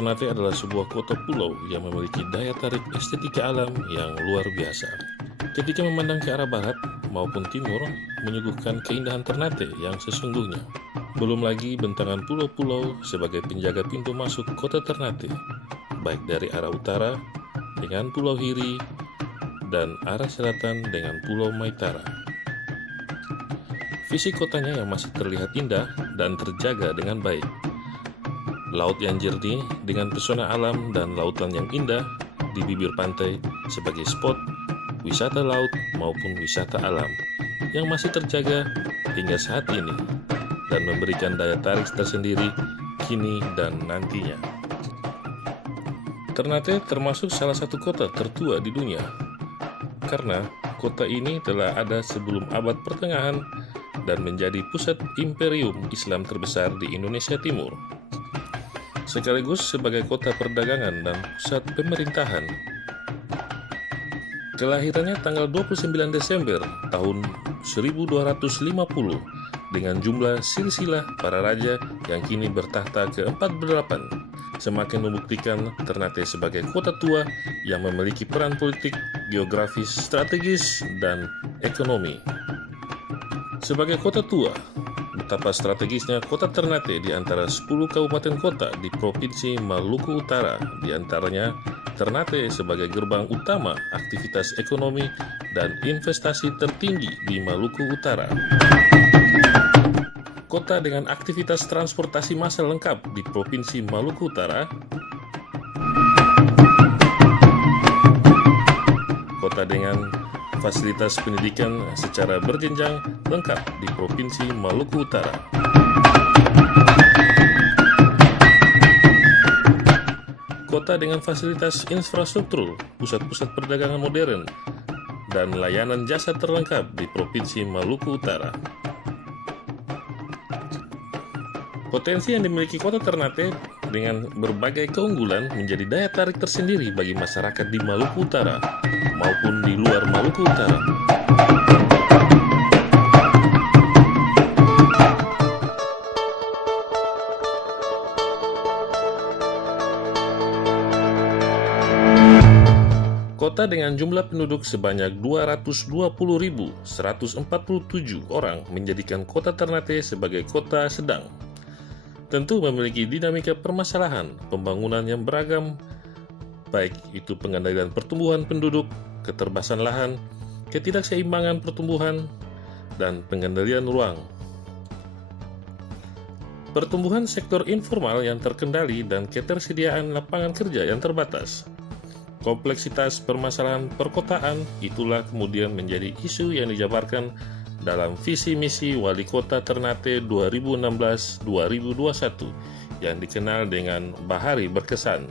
Ternate adalah sebuah kota pulau yang memiliki daya tarik estetika alam yang luar biasa. Ketika memandang ke arah barat maupun timur, menyuguhkan keindahan Ternate yang sesungguhnya. Belum lagi bentangan pulau-pulau sebagai penjaga pintu masuk kota Ternate, baik dari arah utara dengan Pulau Hiri dan arah selatan dengan Pulau Maitara. Fisik kotanya yang masih terlihat indah dan terjaga dengan baik. Laut yang jernih dengan pesona alam dan lautan yang indah di bibir pantai sebagai spot wisata laut maupun wisata alam yang masih terjaga hingga saat ini dan memberikan daya tarik tersendiri kini dan nantinya. Ternate termasuk salah satu kota tertua di dunia karena kota ini telah ada sebelum abad pertengahan dan menjadi pusat imperium Islam terbesar di Indonesia Timur, sekaligus sebagai kota perdagangan dan pusat pemerintahan. Kelahirannya tanggal 29 Desember tahun 1250 dengan jumlah silsilah para raja yang kini bertahta ke-48, semakin membuktikan Ternate sebagai kota tua yang memiliki peran politik, geografis, strategis, dan ekonomi. Sebagai kota tua, betapa strategisnya kota Ternate di antara 10 kabupaten kota di Provinsi Maluku Utara, di antaranya Ternate sebagai gerbang utama aktivitas ekonomi dan investasi tertinggi di Maluku Utara. Kota dengan aktivitas transportasi massal lengkap di Provinsi Maluku Utara. Kota dengan fasilitas pendidikan secara berjenjang lengkap di Provinsi Maluku Utara. Kota dengan fasilitas infrastruktur, pusat-pusat perdagangan modern, dan layanan jasa terlengkap di Provinsi Maluku Utara. Potensi yang dimiliki kota Ternate dengan berbagai keunggulan menjadi daya tarik tersendiri bagi masyarakat di Maluku Utara maupun di luar Maluku Utara. Kota dengan jumlah penduduk sebanyak 220.147 orang menjadikan kota Ternate sebagai kota sedang. Tentu memiliki dinamika permasalahan pembangunan yang beragam, baik itu pengendalian pertumbuhan penduduk, keterbatasan lahan, ketidakseimbangan pertumbuhan, dan pengendalian ruang. Pertumbuhan sektor informal yang terkendali dan ketersediaan lapangan kerja yang terbatas. Kompleksitas permasalahan perkotaan itulah kemudian menjadi isu yang dijabarkan dalam visi misi Wali Kota Ternate 2016-2021 yang dikenal dengan Bahari Berkesan,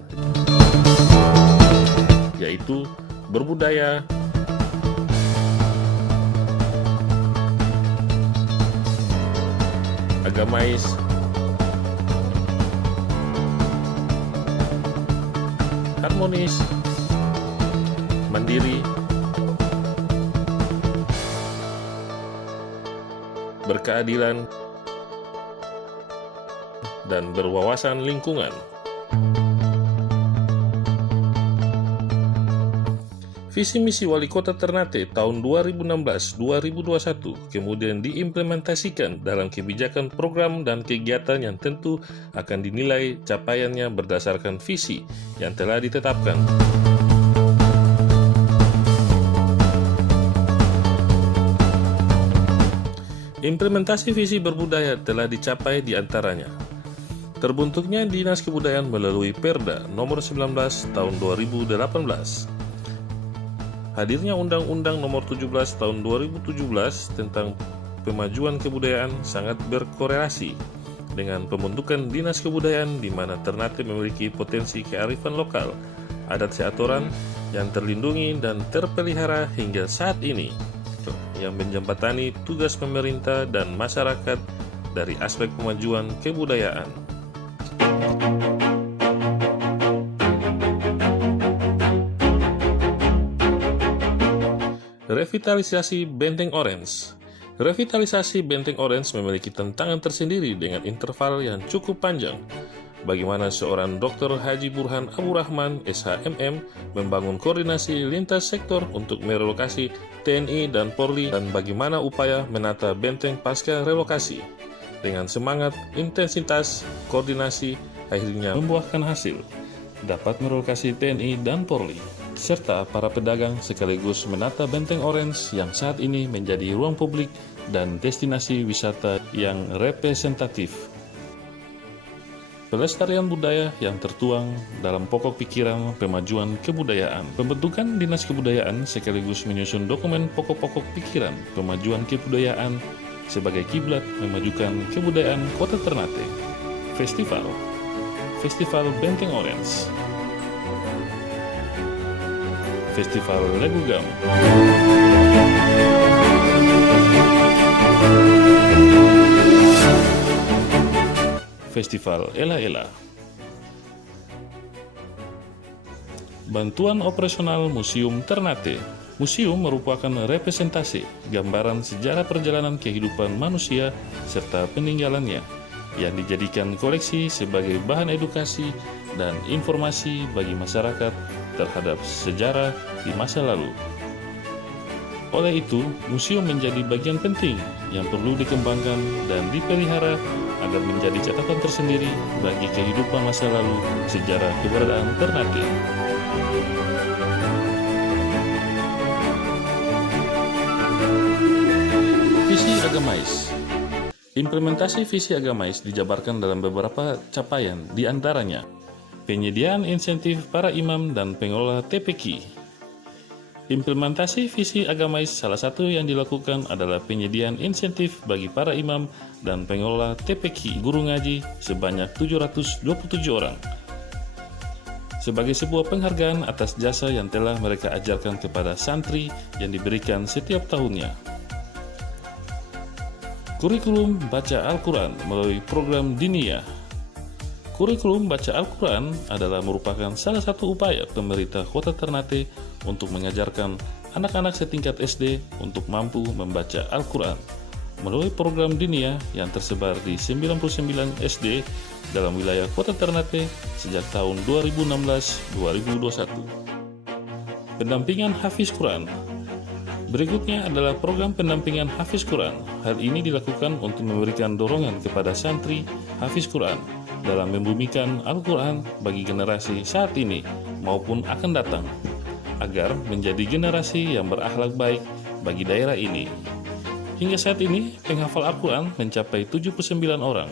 yaitu berbudaya, agamais, harmonis, mandiri, berkeadilan, dan berwawasan lingkungan. Visi misi Wali Kota Ternate tahun 2016-2021 kemudian diimplementasikan dalam kebijakan program dan kegiatan yang tentu akan dinilai capaiannya berdasarkan visi yang telah ditetapkan. Implementasi visi berbudaya telah dicapai di antaranya. Terbentuknya Dinas Kebudayaan melalui Perda Nomor 19 Tahun 2018. Hadirnya Undang-Undang Nomor 17 Tahun 2017 tentang pemajuan kebudayaan sangat berkorelasi dengan pembentukan Dinas Kebudayaan di mana Ternate memiliki potensi kearifan lokal, adat seatoran yang terlindungi dan terpelihara hingga saat ini, yang menjembatani tugas pemerintah dan masyarakat dari aspek pemajuan kebudayaan. Revitalisasi Benteng Orange. Revitalisasi Benteng Orange memiliki tantangan tersendiri dengan interval yang cukup panjang. bagaimana seorang Dr. Haji Burhan Abu Rahman, SHMM, membangun koordinasi lintas sektor untuk merelokasi TNI dan Polri, dan bagaimana upaya menata benteng pasca relokasi. Dengan semangat, intensitas, koordinasi, akhirnya membuahkan hasil, dapat merelokasi TNI dan Polri, serta para pedagang sekaligus menata benteng Orange yang saat ini menjadi ruang publik dan destinasi wisata yang representatif. Pelestarian budaya yang tertuang dalam pokok pikiran pemajuan kebudayaan. Pembentukan Dinas Kebudayaan sekaligus menyusun dokumen pokok-pokok pikiran pemajuan kebudayaan sebagai kiblat memajukan kebudayaan Kota Ternate. Festival Benteng Orange, Festival Legugam, Festival Ela-Ela. Bantuan operasional Museum Ternate. Museum merupakan representasi gambaran sejarah perjalanan kehidupan manusia serta peninggalannya yang dijadikan koleksi sebagai bahan edukasi dan informasi bagi masyarakat terhadap sejarah di masa lalu. Oleh itu, museum menjadi bagian penting yang perlu dikembangkan dan dipelihara agar menjadi catatan tersendiri bagi kehidupan masa lalu sejarah keberadaan Ternate. Visi Agamais. Implementasi visi Agamais dijabarkan dalam beberapa capaian, di antaranya penyediaan insentif para imam dan pengelola TPQ. Implementasi visi Agamais salah satu yang dilakukan adalah penyediaan insentif bagi para imam dan pengelola TPQ guru ngaji sebanyak 727 orang sebagai sebuah penghargaan atas jasa yang telah mereka ajarkan kepada santri yang diberikan setiap tahunnya. Kurikulum Baca Al-Quran melalui program Diniyah. Kurikulum Baca Al-Quran adalah merupakan salah satu upaya pemerintah Kota Ternate untuk mengajarkan anak-anak setingkat SD untuk mampu membaca Al-Quran melalui program Diniyah yang tersebar di 99 SD dalam wilayah Kota Ternate sejak tahun 2016-2021. Pendampingan Hafiz Quran. Berikutnya adalah program pendampingan Hafiz Quran. Hal ini dilakukan untuk memberikan dorongan kepada santri Hafiz Quran dalam membumikan Al-Quran bagi generasi saat ini maupun akan datang, agar menjadi generasi yang berakhlak baik bagi daerah ini. Hingga saat ini, penghafal Al-Quran mencapai 79 orang.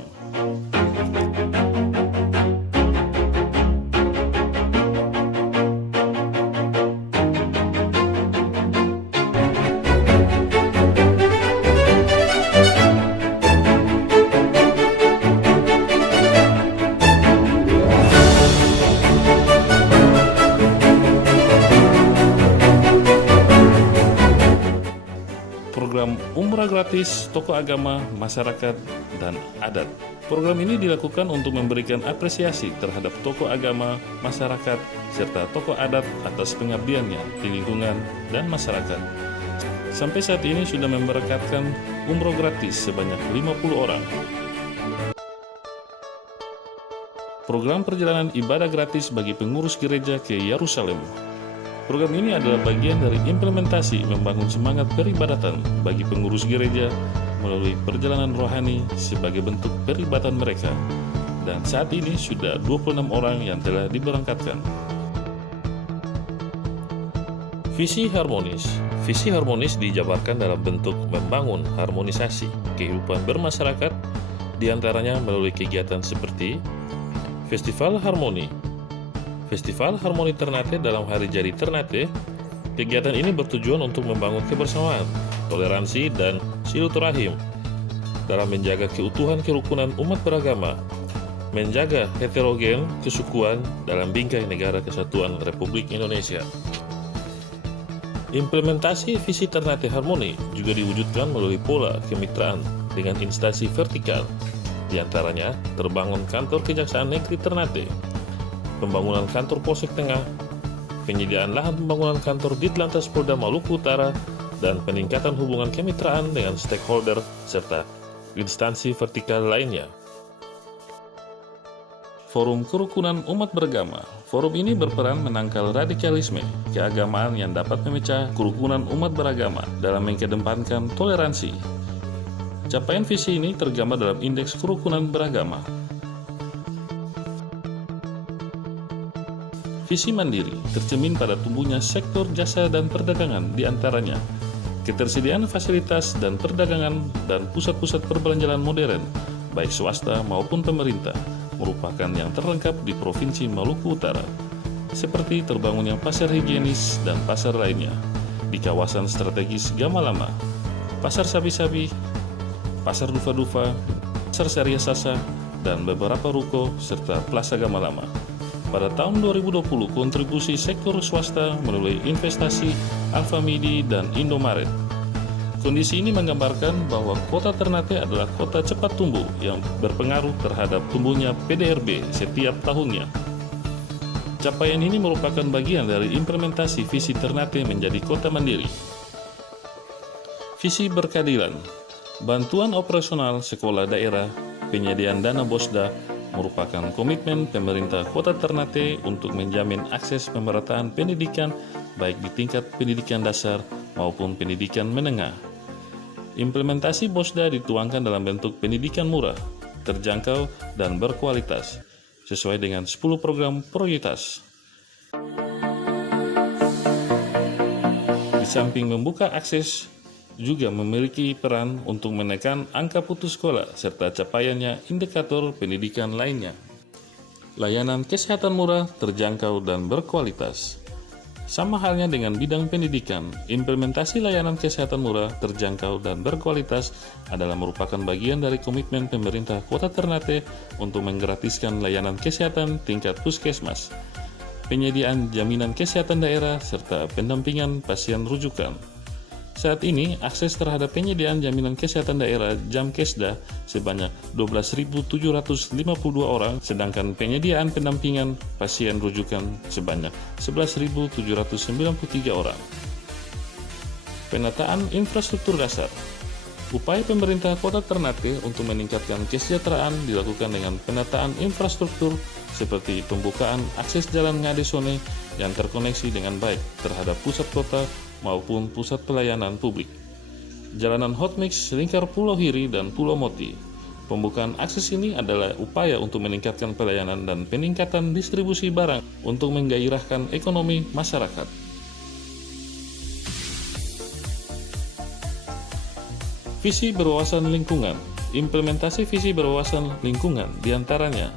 Program Umrah Gratis Tokoh Agama, Masyarakat, dan Adat. Program ini dilakukan untuk memberikan apresiasi terhadap tokoh agama, masyarakat, serta tokoh adat atas pengabdiannya di lingkungan dan masyarakat. Sampai saat ini sudah memberangkatkan umroh gratis sebanyak 50 orang. Program perjalanan ibadah gratis bagi pengurus gereja ke Yerusalem. Program ini adalah bagian dari implementasi membangun semangat peribadatan bagi pengurus gereja melalui perjalanan rohani sebagai bentuk peribadatan mereka. Dan saat ini sudah 26 orang yang telah diberangkatkan. Visi harmonis. Visi harmonis dijabarkan dalam bentuk membangun harmonisasi kehidupan bermasyarakat, diantaranya melalui kegiatan seperti Festival Harmoni. Festival Harmoni Ternate dalam Hari Jadi Ternate. Kegiatan ini bertujuan untuk membangun kebersamaan, toleransi, dan silaturahim dalam menjaga keutuhan kerukunan umat beragama, menjaga heterogen kesukuan dalam bingkai negara kesatuan Republik Indonesia. Implementasi visi Ternate Harmoni juga diwujudkan melalui pola kemitraan dengan instansi vertikal, diantaranya terbangun kantor Kejaksaan Negeri Ternate, pembangunan kantor Polsek Tengah, penyediaan lahan pembangunan kantor Ditlantas Polda Maluku Utara, dan peningkatan hubungan kemitraan dengan stakeholder serta instansi vertikal lainnya. Forum Kerukunan Umat Beragama. Forum ini berperan menangkal radikalisme keagamaan yang dapat memecah kerukunan umat beragama dalam mengedepankan toleransi. Capaian visi ini tergambar dalam Indeks Kerukunan Beragama. Visi mandiri tercermin pada tumbuhnya sektor jasa dan perdagangan, diantaranya ketersediaan fasilitas dan perdagangan dan pusat-pusat perbelanjaan modern, baik swasta maupun pemerintah, merupakan yang terlengkap di Provinsi Maluku Utara, seperti terbangunnya pasar higienis dan pasar lainnya di kawasan strategis Gama Lama, pasar sapi-sapi, pasar dufa-dufa, pasar Syariah Sasa, dan beberapa ruko serta Plaza Gama Lama. Pada tahun 2020, kontribusi sektor swasta melalui investasi Alfamidi dan Indomaret. Kondisi ini menggambarkan bahwa kota Ternate adalah kota cepat tumbuh yang berpengaruh terhadap tumbuhnya PDRB setiap tahunnya. Capaian ini merupakan bagian dari implementasi visi Ternate menjadi kota mandiri. Visi berkeadilan, bantuan operasional sekolah daerah, penyediaan dana Bosda, merupakan komitmen pemerintah Kota Ternate untuk menjamin akses pemerataan pendidikan baik di tingkat pendidikan dasar maupun pendidikan menengah. Implementasi Bosda dituangkan dalam bentuk pendidikan murah, terjangkau, dan berkualitas, sesuai dengan 10 program prioritas. Di samping membuka akses, juga memiliki peran untuk menekan angka putus sekolah serta capaiannya indikator pendidikan lainnya. Layanan kesehatan murah, terjangkau, dan berkualitas. Sama halnya dengan bidang pendidikan, implementasi layanan kesehatan murah, terjangkau, dan berkualitas adalah merupakan bagian dari komitmen pemerintah Kota Ternate untuk menggratiskan layanan kesehatan tingkat puskesmas, penyediaan jaminan kesehatan daerah, serta pendampingan pasien rujukan. Saat ini, akses terhadap penyediaan jaminan kesehatan daerah Jamkesda sebanyak 12.752 orang, sedangkan penyediaan pendampingan pasien rujukan sebanyak 11.793 orang. Penataan infrastruktur dasar. Upaya pemerintah Kota Ternate untuk meningkatkan kesejahteraan dilakukan dengan penataan infrastruktur seperti pembukaan akses jalan Ngadesone yang terkoneksi dengan baik terhadap pusat kota maupun pusat pelayanan publik. Jalanan Hotmix lingkar Pulau Hiri dan Pulau Moti. Pembukaan akses ini adalah upaya untuk meningkatkan pelayanan dan peningkatan distribusi barang untuk menggairahkan ekonomi masyarakat. Visi berwawasan lingkungan. Implementasi visi berwawasan lingkungan diantaranya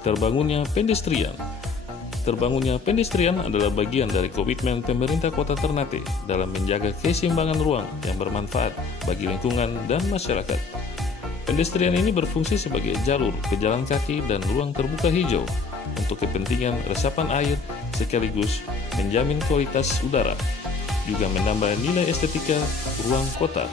terbangunnya pedestrian. Terbangunnya pedestrian adalah bagian dari komitmen pemerintah Kota Ternate dalam menjaga keseimbangan ruang yang bermanfaat bagi lingkungan dan masyarakat. Pedestrian ini berfungsi sebagai jalur pejalan kaki dan ruang terbuka hijau untuk kepentingan resapan air sekaligus menjamin kualitas udara, juga menambah nilai estetika ruang kota.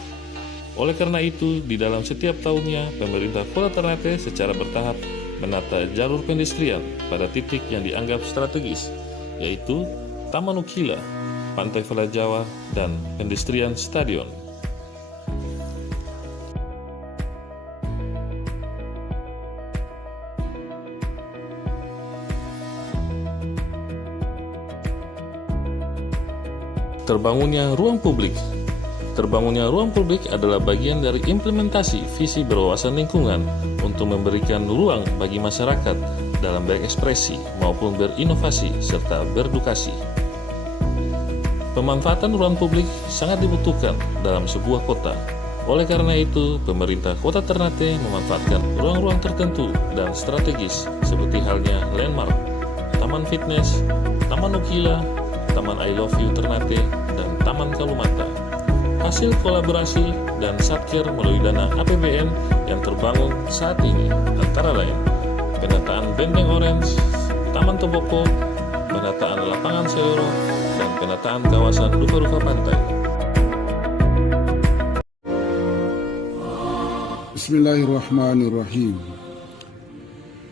Oleh karena itu, di dalam setiap tahunnya, pemerintah Kota Ternate secara bertahap menata jalur pedestrian pada titik yang dianggap strategis, yaitu Taman Ukila, Pantai Fala Jawa, dan pedestrian stadion. Terbangunnya ruang publik. Terbangunnya ruang publik adalah bagian dari implementasi visi berwawasan lingkungan untuk memberikan ruang bagi masyarakat dalam berekspresi maupun berinovasi serta beredukasi. Pemanfaatan ruang publik sangat dibutuhkan dalam sebuah kota. Oleh karena itu, pemerintah Kota Ternate memanfaatkan ruang-ruang tertentu dan strategis seperti halnya landmark, Taman Fitness, Taman Ukila, Taman I Love You Ternate, dan Taman Kalumata. Hasil kolaborasi dan satker melalui dana APBN yang terbangun saat ini antara lain penataan Benteng Orange, Taman Toboko, penataan lapangan Seoro, dan penataan kawasan Rupa-Rupa Pantai. Bismillahirrahmanirrahim.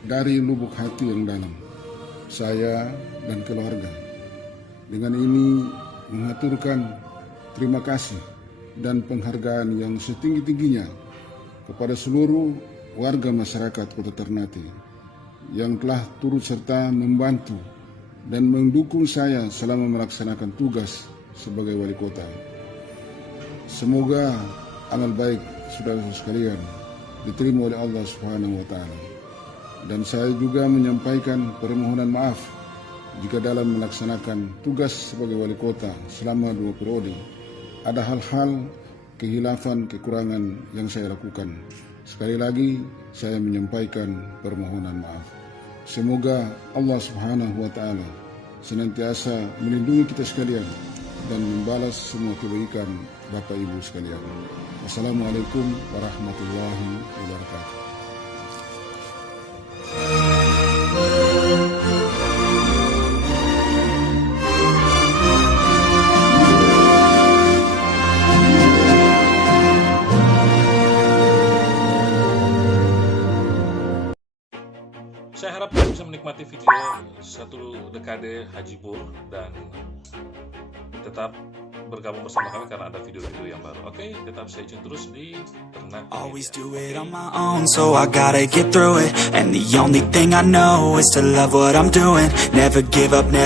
Dari lubuk hati yang dalam, saya dan keluarga dengan ini mengaturkan terima kasih dan penghargaan yang setinggi-tingginya kepada seluruh warga masyarakat Kota Ternate yang telah turut serta membantu dan mendukung saya selama melaksanakan tugas sebagai wali kota. Semoga amal baik saudara-saudara sekalian diterima oleh Allah Subhanahu wa taala. Dan saya juga menyampaikan permohonan maaf jika dalam melaksanakan tugas sebagai wali kota selama 2 periode ada hal-hal kehilafan, kekurangan yang saya lakukan. Sekali lagi saya menyampaikan permohonan maaf. Semoga Allah Subhanahu wa taala senantiasa melindungi kita sekalian dan membalas semua kebaikan Bapak Ibu sekalian. Wassalamualaikum warahmatullahi wabarakatuh. Saya harap kalian bisa menikmati video 1 dekade Haji Pur dan tetap bergabung bersama kami karena ada video-video yang baru. Oke, tetap stay tune terus di Ternak Always Media. do it on my own, so I gotta get through it. And the only thing I know is to love what I'm doing. Never give up, never